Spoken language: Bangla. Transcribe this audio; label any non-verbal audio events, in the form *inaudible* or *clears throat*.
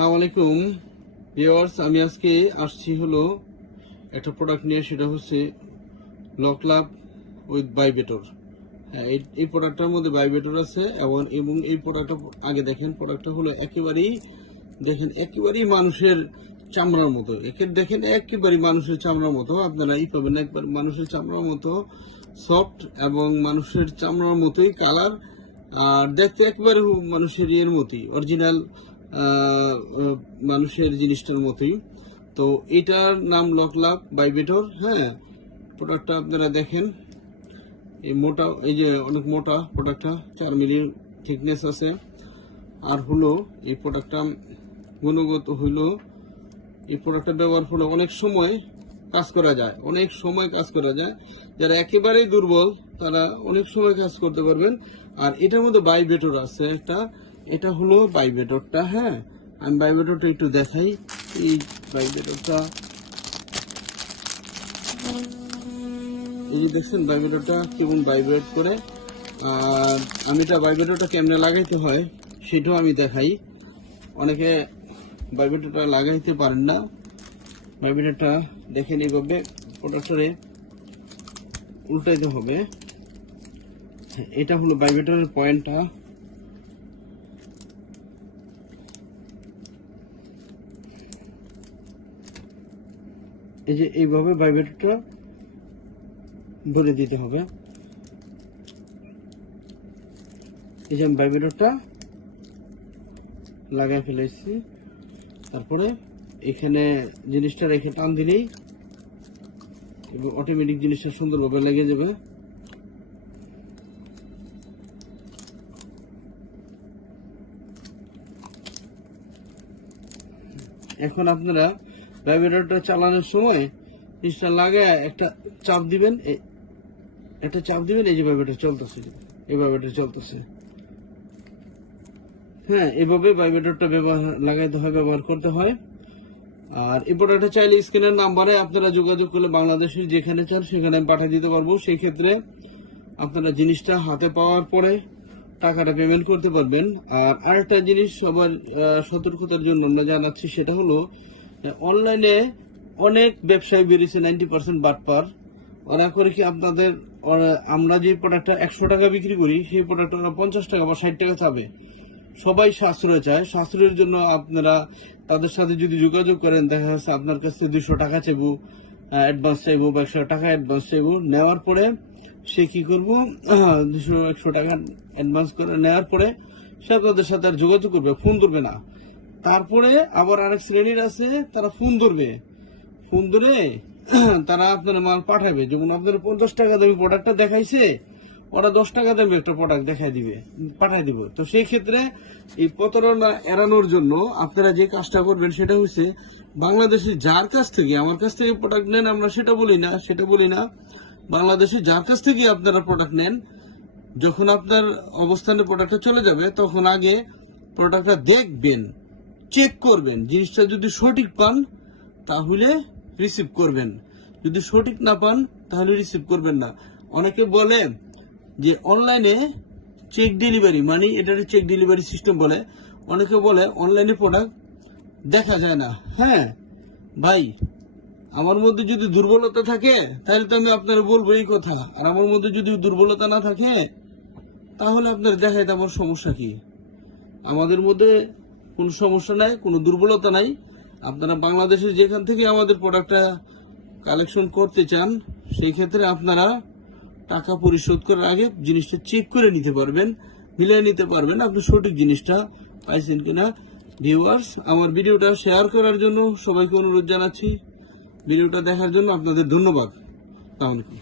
সালাম আলাইকুম। ভিওয়ার্স আমি আজকে আসছি হলো একটা প্রোডাক্ট নিয়ে, সেটা হচ্ছে লকলাভ উইথ বাইবেটর হ্যাঁ এই- প্রোডাক্টটার মধ্যে বাইবেটর আছে এবং এবং এই প্রোডাক্টটা আগে দেখেন প্রোডাক্টটা হলো একেবারেই, দেখেন, একেবারেই মানুষের চামড়ার মতো। একে, দেখেন একেবারে মানুষের চামড়ার মতো। আপনারা এই পাবেন একবার মানুষের চামড়ার মতো সফট এবং মানুষের চামড়ার মতোই কালার আর দেখতে একবারে মানুষের ইয়ের মতোই অরিজিনাল মানুষের জিনিসটার মতোই। তো এটার নাম লকলাভ বাইবেটর হ্যাঁ? প্রোডাক্টটা আপনারা দেখেন। এই মোটা, এই যে অনেক মোটা প্রোডাক্টটা চার মিলি থিকনেস আছে। আর হলো, এই প্রোডাক্টটা গুণগত হইল, এই প্রোডাক্টটা ব্যবহার হলে অনেক সময় কাজ করা যায়। অনেক সময় কাজ করা যায়। যারা একেবারেই দুর্বল, তারা অনেক সময় কাজ করতে পারবেন। আর এটার মধ্যে বাইবেটর আছে একটা এটা হলো বাইবেটরটা হ্যাঁ? আমি বাইবেটরটা একটু দেখাই। এই বাইবেটরটা এই যে দেখছেন বাইবেটরটা কেমন ভাইব্রেট করে। আর আমি এটা ভাইব্রেটরটা কেমনে লাগাইতে হয়, সেটাও আমি দেখাই। অনেকে ভাইব্রেটরটা লাগাইতে পারেন না। ভাইব্রেটরটা দেখেন এইভাবে প্রোডাক্টরে উল্টাইতে হবে। এটা হলো ভাইব্রেটরের পয়েন্টটা এই যে এইভাবে ভাইব্রেটরটা ধরে দিতে হবে। এই যে আমি ভাইব্রেটরটা লাগাই ফেলেছি। তারপরে এখানে জিনিসটা রেখে টান দিলেই অটোমেটিক জিনিসটা সুন্দরভাবে লেগে যাবে। এখন আপনারা ভাইব্রেটরটা চালানোর সময় জিনিসটা লাগায় একটা চাপ দিবেন একটা চাপ দিবেন, এই যে ভাইব্রেটর চলতেছে, এই ভাইব্রেটর চলতেছে। হ্যাঁ এভাবে ভাইব্রেটরটা ব্যবহার, লাগাইতে হয়, ব্যবহার করতে হয়। আর এই প্রোডাক্টটা চাইলে স্ক্রিনের নাম্বারে আপনারা যোগাযোগ করলে বাংলাদেশের যেখানে চান সেখানে আমি পাঠিয়ে দিতে পারব। সেই ক্ষেত্রে আপনারা জিনিসটা হাতে পাওয়ার পরে টাকাটা পেমেন্ট করতে পারবেন। আর আরেকটা জিনিস সবার সতর্কতার জন্য আমরা জানাচ্ছি, সেটা হলো অনলাইনে অনেক ব্যবসায়ী বেরিয়েছে নাইনটি পার্সেন্ট বাটপার ওরা করে কি আপনাদের আমরা যে প্রোডাক্টটা একশো টাকা বিক্রি করি, সেই প্রোডাক্টটা ওরা পঞ্চাশ টাকা বা ষাট টাকা চাবে। সবাই সাশ্রয় চায়। সাশ্রয়ের জন্য আপনারা তাদের সাথে যদি যোগাযোগ করেন, দেখা যাচ্ছে আপনার কাছ দুশো টাকা চাইব অ্যাডভান্স চাইব বা একশো টাকা অ্যাডভান্স চাইব। নেওয়ার পরে সে কি করব? দুশো, একশো টাকা অ্যাডভান্স করে নেওয়ার পরে সে আপনাদের সাথে আর যোগাযোগ করবে, ফোন ধরবে না। তারপরে আবার আরেক শ্রেণির আছে, তারা ফোন ধরবে। ফোন ধরে *clears throat* তারা আপনার মাল পাঠাবে। যেমন আপনার পঞ্চাশ টাকা দামি প্রোডাক্টটা দেখাইছে, ওরা দশ টাকা দামি একটা প্রোডাক্ট দেখাই দিবে, পাঠাই দিব। তো সেই ক্ষেত্রে এই প্রতারণা এড়ানোর জন্য আপনারা যে কাজটা করবেন সেটা হচ্ছে বাংলাদেশে যার কাছ থেকে, আমার কাছ থেকে প্রোডাক্ট নেন আমরা সেটা বলি না, সেটা বলি না। বাংলাদেশে যার কাছ থেকে আপনারা প্রোডাক্ট নেন, যখন আপনার অবস্থানে প্রোডাক্টটা চলে যাবে, তখন আগে প্রোডাক্টটা দেখবেন। চেক করবেন। জিনিসটা যদি সঠিক পান, তাহলে রিসিভ করবেন। যদি সঠিক না পান, তাহলে রিসিভ করবেন না। অনেকে বলে যে অনলাইনে চেক ডেলিভারি মানে এটা চেক ডেলিভারি সিস্টেম বলে। অনেকে বলে অনলাইনে প্রোডাক্ট দেখা যায় না। হ্যাঁ ভাই, আমার মধ্যে যদি দুর্বলতা থাকে, তাহলে তো আমি আপনারা বলব এই কথা। আর আমার মধ্যে যদি দুর্বলতা না থাকে, তাহলে আপনার দেখাইতে আমার সমস্যা কি? আমাদের মধ্যে কোনো সমস্যা নাই, কোনো দুর্বলতা নাই। আপনারা বাংলাদেশের যেখান থেকে আমাদের প্রোডাক্টটা কালেকশন করতে চান, সেই ক্ষেত্রে আপনারা টাকা পরিশোধ করার আগে জিনিসটা চেক করে নিতে পারবেন, মিলিয়ে নিতে পারবেন। আপনি সঠিক জিনিসটা পাইছেন কিনা। ভিউয়ার্স আমার ভিডিওটা শেয়ার করার জন্য সবাইকে অনুরোধ জানাচ্ছি। ভিডিওটা দেখার জন্য আপনাদের ধন্যবাদ। আলাইকুম।